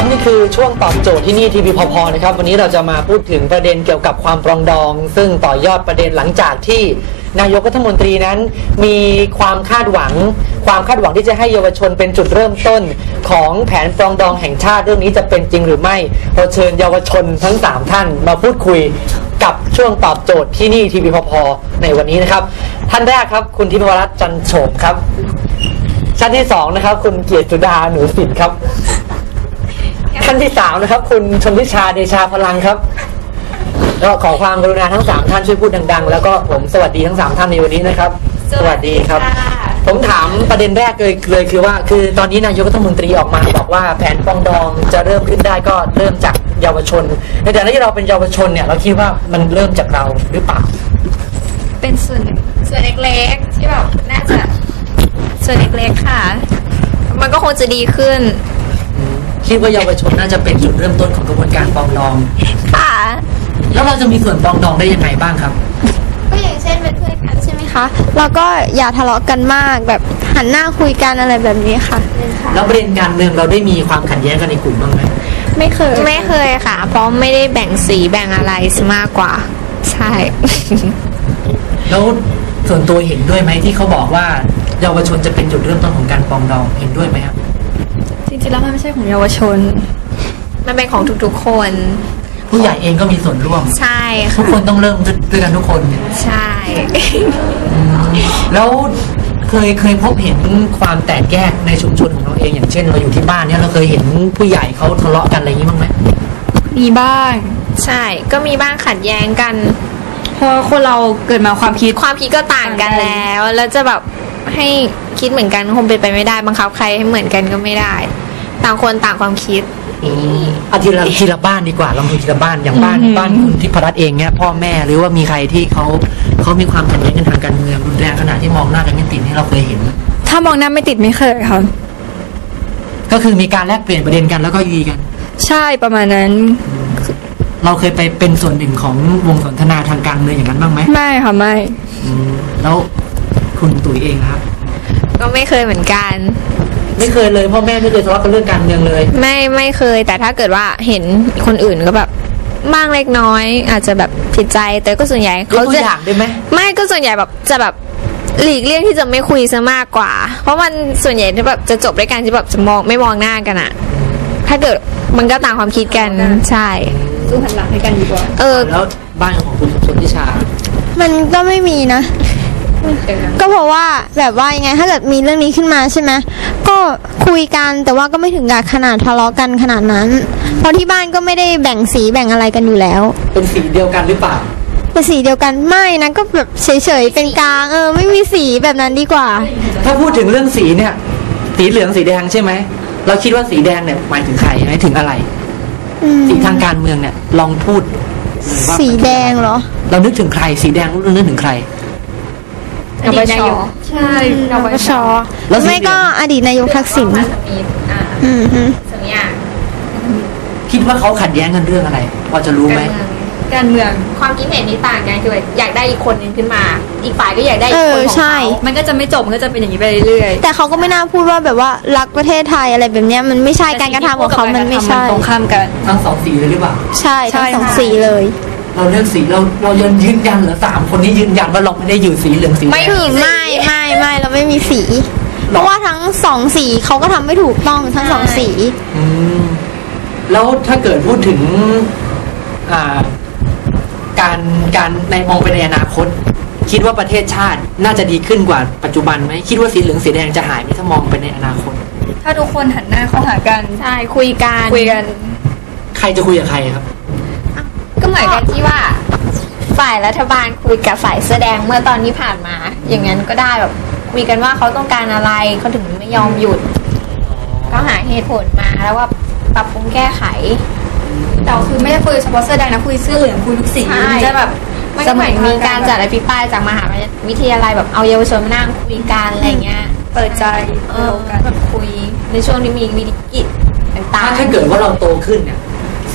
ครับนี่คือช่วงตอบโจทย์ที่นี่ทีวีพอๆนะครับ วันนี้เราจะมาพูดถึงประเด็นเกี่ยวกับความปรองดอง ซึ่งต่อยอดประเด็นหลังจากที่นายกรัฐมนตรีนั้นมีความคาดหวัง ความคาดหวังที่จะให้เยาวชนเป็นจุดเริ่มต้นของแผนปรองดองแห่งชาติเรื่องนี้จะเป็นจริงหรือไม่ เราเชิญเยาวชนทั้ง 3 ท่านมาพูดคุยกับช่วงตอบโจทย์ที่นี่ทีวีพอๆในวันนี้นะครับ ท่านแรกครับ คุณทิพวรัตน์จันโฉมครับท่านที่สองนะครับ คุณเกียรติจุดาหนูสินครับานที่สามนะครับ คุณชนทิชาเดชาพลังครับก็ขอความกรุณาทั้งสามท่านช่วยพูดดัง ๆ แล้วก็ผมสวัสดีทั้งสามท่านในวันนี้นะครับครับ ผมถามประเด็นแรกเลยเลยคือว่า คือตอนนี้นายกรัฐมนตรีออกมาบอกว่าแผนปรองดองจะเริ่มขึ้นได้ก็เริ่มจากเยาวชน ในฐานะที่เราเป็นเยาวชนเนี่ย เราคิดว่ามันเริ่มจากเราหรือเปล่า เป็นส่วนหนึ่งส่วนเล็กๆที่แบบน่าจะส่วนเล็กๆค่ะ มันก็คงจะดีขึ้น คิดว่าเยาวชนน่าจะเป็นจุดเริ่มต้นของกระบวนการปรองดอง ค่ะ แล้วเราจะมีส่วนปรองดองได้ยังไงบ้างครับ ก็อย่างเช่นเป็นเพื่อนกันใช่ไหมคะแล้วก็อย่าทะเลาะกันมากแบบหันหน้าคุยกันอะไรแบบนี้ค่ะ แล้วประเด็นการเมืองเราได้มีความขัดแย้งกันในกลุ่มบ้างไหมไม่เคย ไม่เคยค่ะ เพราะไม่ได้แบ่งสีแบ่งอะไรซะมากกว่า ใช่ แล้วส่วนตัวเห็นด้วยไหมที่เขาบอกว่าเยาวชนจะเป็นจุดเริ่มต้นของการปรองดองเห็นด้วยไหมครับจ ริงๆแล้วมันไม่ใช่ของเยาวชน มันเป็นของทุกๆคน ผู้ใหญ่เองก็มีส่วนร่วม ใช่ทุกค่ะ คนต้องเริ่มด้วยกันทุกคน ใช่ แล้วเคยเคยพบเห็นความแตกแยกในชุมชนของเราเองอย่างเช่น เราอยู่ที่บ้านเนี่ยเราเคยเห็นผู้ใหญ่เขาทะเลาะกันอะไรอย่างนี้บ้างไหมมีบ้าง ใช่ ก็มีบ้างขัดแย้งกัน เพราะคนเราเกิดมาความคิด ความคิดก็ต่างกันแล้ว แล้วจะแบบให้คิดเหมือนกันคงเป็นไปไม่ได้ บังคับใครให้เหมือนกันก็ไม่ได้ ต่างคนต่างความคิด อาทีละทีละบ้านดีกว่าลองดูทีละบ้านอย่างบ้านอืม บ้านคุณทิพรัตน์เองเนี่ยพ่อแม่หรือว่ามีใครที่เขาเขามีความขัดแย้งกันทางการเมืองรุนแรงขนาดที่มองหน้ากันไม่ติดที่เราเคยเห็น ถ้ามองหน้าไม่ติดไม่เคยค่ะ ก็คือมีการแลกเปลี่ยนประเด็นกันแล้วก็ยีกัน ใช่ประมาณนั้น เราเคยไปเป็นส่วนหนึ่งของวงสนทนาทางการเมืองอย่างนั้นบ้างไหมไม่ค่ะไม่ อืมแล้วคุณตุ๋ยเองนะครับ ก็ไม่เคยเหมือนกัน ไม่เคยเลยพ่อแม่ไม่เคยทะเลาะกันเรื่องการเมืองเลย ไม่ไม่เคย แต่ถ้าเกิดว่าเห็นคนอื่นก็แบบบ้างเล็กน้อย อาจจะแบบผิดใจแต่ก็ส่วนใหญ่เขาเขาตัวจะอย่างได้ไหมไม่ก็ส่วนใหญ่แบบจะแบบหลีกเลี่ยงที่จะไม่คุยซะมากกว่า เพราะมันส่วนใหญ่ที่แบบจะจบด้วยการที่แบบจะมองไม่มองหน้ากันอะถ้าเกิดมันก็ต่างความคิดกันใช่สู้หันหลังให้กันดีกว่า เออแล้วบ้านของคุณชนทิชา มันก็ไม่มีนะ ก็เพราะว่าแบบว่ายังไงถ้าเกิดมีเรื่องนี้ขึ้นมาใช่ไหมก็คุยกันแต่ว่าก็ไม่ถึงกับขนาดทะเลาะกันขนาดนั้น เพราะที่บ้านก็ไม่ได้แบ่งสีแบ่งอะไรกันอยู่แล้ว เป็นสีเดียวกันหรือเปล่าเป็นสีเดียวกันไม่นะก็แบบเฉยๆเป็นกลางเออ ไม่มีสีแบบนั้นดีกว่า ถ้าพูดถึงเรื่องสีเนี่ย สีเหลืองสีแดงใช่ไหมเราคิดว่าสีแดงเนี่ยหมายถึงใครหมายถึงอะไรอืมสีทางการเมืองเนี่ย ลองพูดว่าสีแดงเหรอ เรานึกถึงใคร สีแดงเรานึกถึงใครอดีต นายกใช่นปชแล้วสีเหลืองไม่ก็อดีตนายกทักษิณอืมฮึสัญญาคิดว่าเขาขัดแย้งกันเรื่องอะไร พอจะรู้ไหมการเมืองความคิดเห็นนี้ต่างกันคืออยากได้อีกคนนึงขึ้นมา อีกฝ่ายก็อยากได้อีเอกคอนของใช่เขามันก็จะไม่จบมันก็จะเป็นอย่างนี้ไปเรื่อยแต่เขาก็ไม่น่าพูดว่าแบบว่ารักประเทศไทยอะไรแบบเนี้ยมันไม่ใช่ๆการกระทำของเขามันไม่มันใช่ตรงข้ามกันทั้งสองสีเลยหรือเปล่าใช่ทั้งสองใช่สีเลย เราเลือกสีเราเรายืนยืนยันเหรือสามคนนี้ยืนยันว่าเราไม่ได้อยู่สีเหลืองสีแดง ไม่มีไม่ไม่ไม่เราไม่มีสี เพราะว่าทั้งสองสีเขาก็ทำไม่ถูกต้องทั้งสองสี อืมแล้วถ้าเกิดพูดถึง อ่า การการในมองไปในอนาคต คิดว่าประเทศชาติน่าจะดีขึ้นกว่าปัจจุบันไหมคิดว่าสีเหลืองสีแดงจะหายไหมถ้ามองไปในอนาคต ถ้าทุกคนหันหน้าเข้าหากัน ใช่คุยกัน คุยกัน ใครจะคุยกับใครครับ ก็เหมือนกันที่ว่า ฝ่ายรัฐบาลคุยกับฝ่ายแสอแดงเมื่อตอนที่ผ่านมา อย่างนั้นก็ได้แบบคุยกันว่าเขาต้องการอะไรเขาถึงไม่ยอมหยุดก็หาเหตุผลมาแล้วว่าปรับปรุงแก้ไข แต่คือไม่ได้คุยเฉพาะเสื้อแดงนะคุยเสื้อเหลืองคุยทุกสีใช่ มันจะแบบมันก็เหมือนมีการจัดอภิปรายจากมหาวิทยาลัยแบบเอาเยาวชนมานั่งคุยกันอะไรเงี้ยเปิดใจเออแบบคุยในช่วงที่มีวิกฤตต่างถ้าถ้าเกิดว่าเราโตขึ้นเนี่ย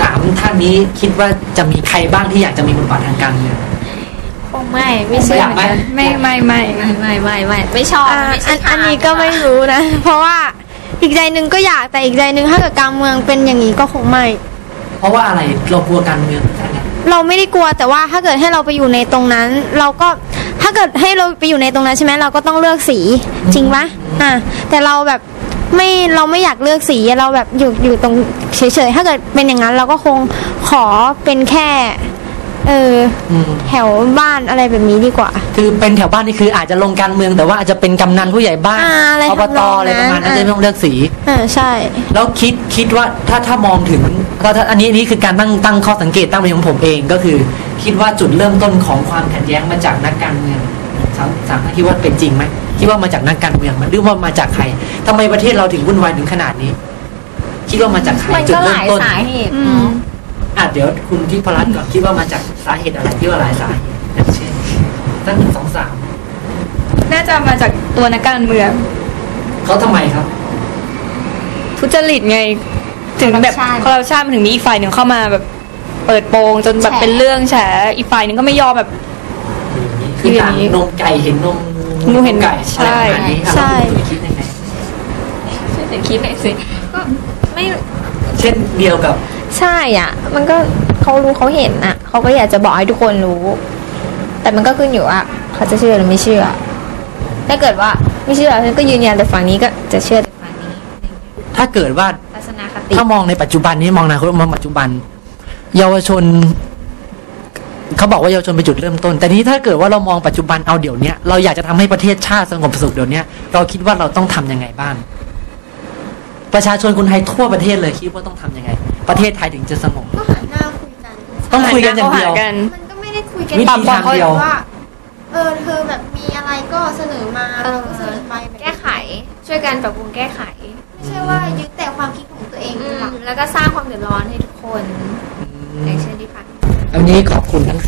สามท่านนี้คิดว่าจะมีใครบ้างที่อยากจะมีบทบาททางการเมืองๆคงไม่ไม่ใช่อยากไหมไม่ไม่ไม่ไม่ไม่ไม่ไม่ไม่ชอบอ่าไม่ใช่อันอันนี้ทางก็ไม่รู้นะ เพราะว่าอีกใจหนึ่งก็อยากแต่อีกใจหนึ่งถ้าเกิดการเมืองเป็นอย่างนี้ก็คงไม่ เพราะว่าอะไรเรากลัวการเมืองใช่ไหมเราไม่ได้กลัวแต่ว่าถ้าเกิดให้เราไปอยู่ในตรงนั้น เราก็ถ้าเกิดให้เราไปอยู่ในตรงนั้นใช่ไหมเราก็ต้องเลือกสีจริงปะอะแต่เราแบบ ไม่เราไม่อยากเลือกสีเราแบบอยู่อยู่ตรงเฉยๆถ้าเกิดเป็นอย่างนั้นเราก็คงขอเป็นแค่ เอออืมแถวบ้านอะไรแบบนี้ดีกว่า คือเป็นแถวบ้านนี่คืออาจจะลงการเมืองแต่ว่าอาจจะเป็นกำนันผู้ใหญ่บ้านอ่าอะไรอบตทำนองอะไรประมาณนั้นนั้นจะไม่ต้องเลือกสีเออใช่ แล้วคิดคิดว่าถ้าถ้ามองถึงถ้าถ้าอันนี้อันนี้คือการตั้งตั้งข้อสังเกตตั้งเป็นของผมเองก็คือ คิดว่าจุดเริ่มต้นของความขัดแย้งมาจากนักการเมือง สามสามคิดว่าเป็นจริงไหมคิดว่ามาจากนักการเมืองไหมหรือว่ามาจากใครทำไมประเทศเราถึงวุ่นวายถึงขนาดนี้ คิดว่ามาจากใครมันจุดก็หเริ่มลายต้นสาเหตุอืมเนาะอะเดี๋ยวคุณที่พรัตน์ก่อนคิดว่ามาจากสาเหตุอะไรคิดว่าหลายสาเหตุอย่างเช่นตั้งหนึ่งสองสามน่าจะมาจากตัวนักการเมืองเขาทำไมครับทุจริตไงถึงแบบคอร์รัปชันมันถึงมีอีกฝ่ายหนึ่งเข้ามาแบบเปิดโปงจนแบบเป็นเรื่องแฉอีกฝ่ายหนึ่งก็ไม่ยอมแบบ คือต่างอย่างนี้นมไก่เห็นนมหนูเห็นไก่ใช่อะไรประมาณนี้อะใช่แล้วคุณคิดยังไงช่วยแต่คิดหน่อยสิก็ไม่เช่นเดียวกับ ใช่อะ มันก็เขารู้เขาเห็นอะเขาก็อยากจะบอกให้ทุกคนรู้ แต่มันก็ขึ้นอยู่ว่าเขาจะเชื่อหรือไม่เชื่อ ถ้าเกิดว่าไม่เชื่อฉันก็ยืนยันแต่ฝั่งนี้ก็จะเชื่อแต่ฝั่งนี้ ถ้าเกิดว่าทัศนคติถ้ามองในปัจจุบันนี้มองอนาคตมองปัจจุบัน เยาวชน เขาบอกว่าเยาวชนเป็นจุดเริ่มต้น แต่นี้ถ้าเกิดว่าเรามองปัจจุบันเอาเดี๋ยวเนี้ยเราอยากจะทำให้ประเทศชาติสงบสุขเดี๋ยวเนี้ยเราคิดว่าเราต้องทำยังไงบ้างประชาชนคนไทยทั่วประเทศเลยคิดว่าต้องทำยังไง ประเทศไทยถึงจะสงบก็หันหน้าคุยกันต้องคุยกันอย่างเดียวหัหกันมันก็ไม่ได้คุยกันวิธีทางเดียวว่าเออเธอแบบมีอะไรก็เสนอมาเราก็เสนอไปแบบแก้ไข ช่วยกันปรับปรุงแก้ไข ไม่ใช่ว่ายึดแต่ความคิดของตัวเองอืเป็นหลักมแล้วก็สร้างความเดือดร้อนให้ทุกคนอย่างเช่นที่ผ่าันนี้ขอบคุณทั้ง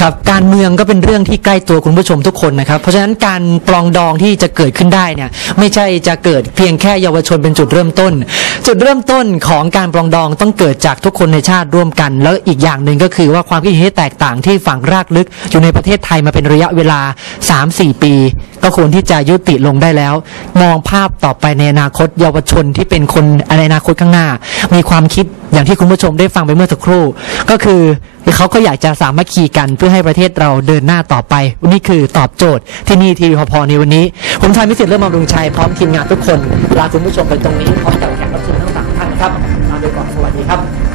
ครับการเมืองก็เป็นเรื่องที่ใกล้ตัวคุณผู้ชมทุกคนนะครับ เพราะฉะนั้นการปลองดองที่จะเกิดขึ้นได้เนี่ยไม่ใช่จะเกิดเพียงแค่เยาวชนเป็นจุดเริ่มต้น จุดเริ่มต้นของการปลองดองต้องเกิดจากทุกคนในชาติร่วมกัน แล้วอีกอย่างหนึ่งก็คือว่าความคิดเห็นที่แตกต่างที่ฝังรากลึก อยู่ในประเทศไทยมาเป็นระยะเวลา 3-4 ปี ก็ควรที่จะยุติลงได้แล้ว มองภาพต่อไปในอนาคตเยาวชนที่เป็นคนในอนาคตข้างหน้า มีความคิดอย่างที่คุณผู้ชมได้ฟังไปเมื่อสักครู่ ก็คือเขาก็อยากจะสามัคคีกันเพื่อให้ประเทศเราเดินหน้าต่อไป นี่คือตอบโจทย์ที่นี่ทีวีพอพอในวันนี้ ผมชายมิสิทธิ์เริ่มบำรุงชัยพร้อมทีมงานทุกคนลาคุณผู้ชมไปตรงนี้พร้อมกับแขกรับเชิญทั้งสามท่านครับลาไปก่อนสวัสดีครับ